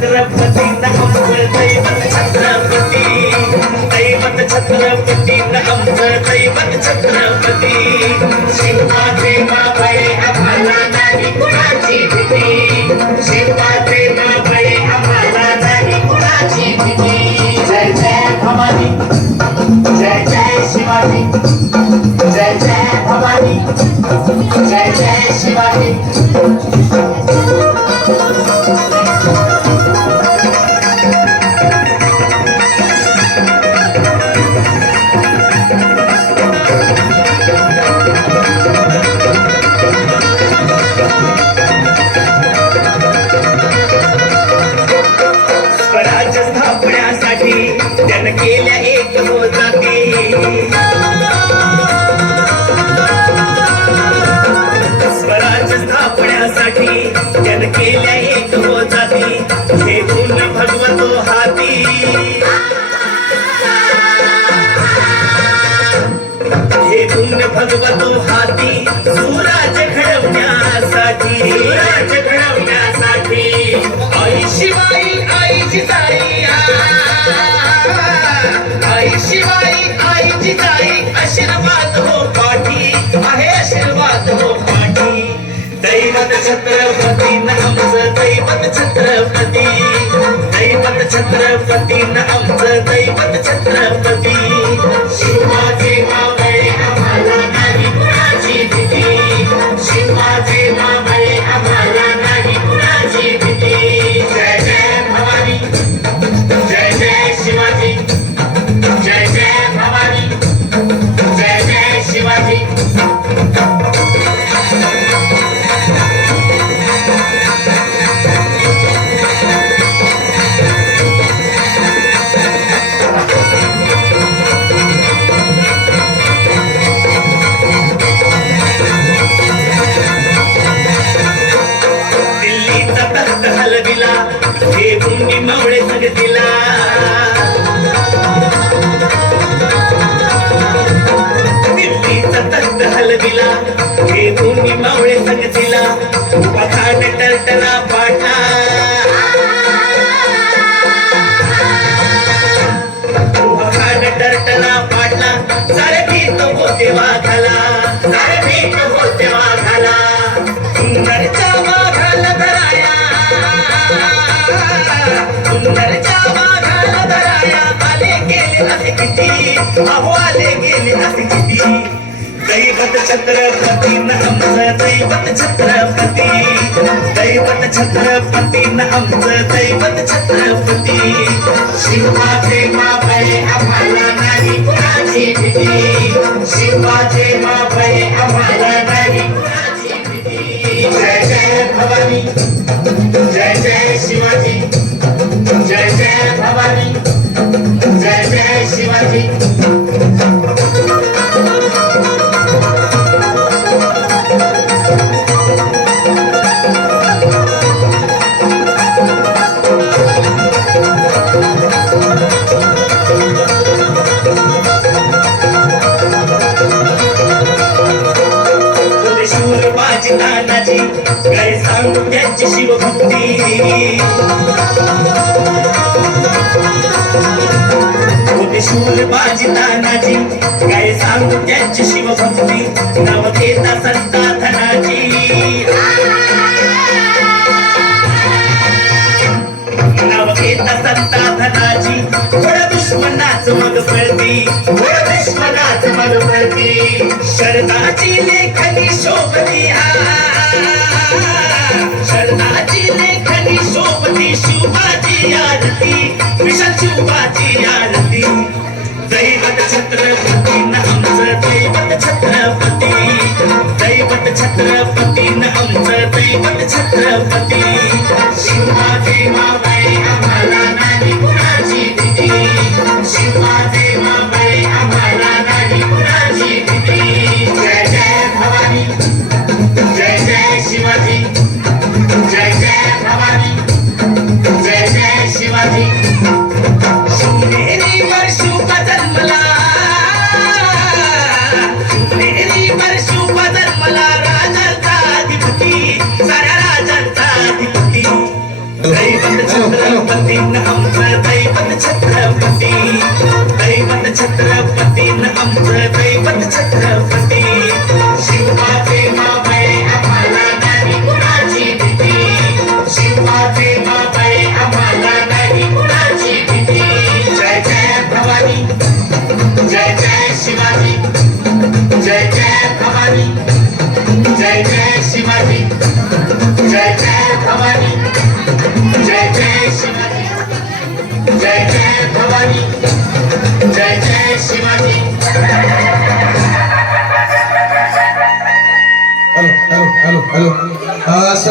छत्रपती दैवत छत्रपती न आमचं दैवत छत्रपती। दैवत छत्रपती न आमचं दैवत छत्रपती। शिवाजी हे भूमी मावळे जगतीला दिल्लीचा तख्त हलविला. हे भूमी मावळे जगतीला पखाड टरटला पाटा पाठा किती गेले असे किती दैवत छत्रपती न आमचं दैवत छत्रपती. दैवत छत्रपती न आमचं दैवत छत्रपती. शिवाचे मापळे आम्हाला नाही कुणाची भीती. शिवाचे मापळे आम्हाला नाही कुणाची भीती. जय जय भवानी. त्यांची शिवभक्ती शूल बाजी तानाजी काय सांगू त्यांची शिवभक्ती नाव घेता संता धनाची नाव घेता संता धनाची थोड्या दुश्मनाच मग पळती थोड्या दुश्मनाच मग पळती शरदाची लेखनी शोभती हा दैवत छत्रपती न आमचं दैवत छत्रपती. दैवत छत्रपती न आमचं दैवत छत्रपती. शिवाजी मावळे जय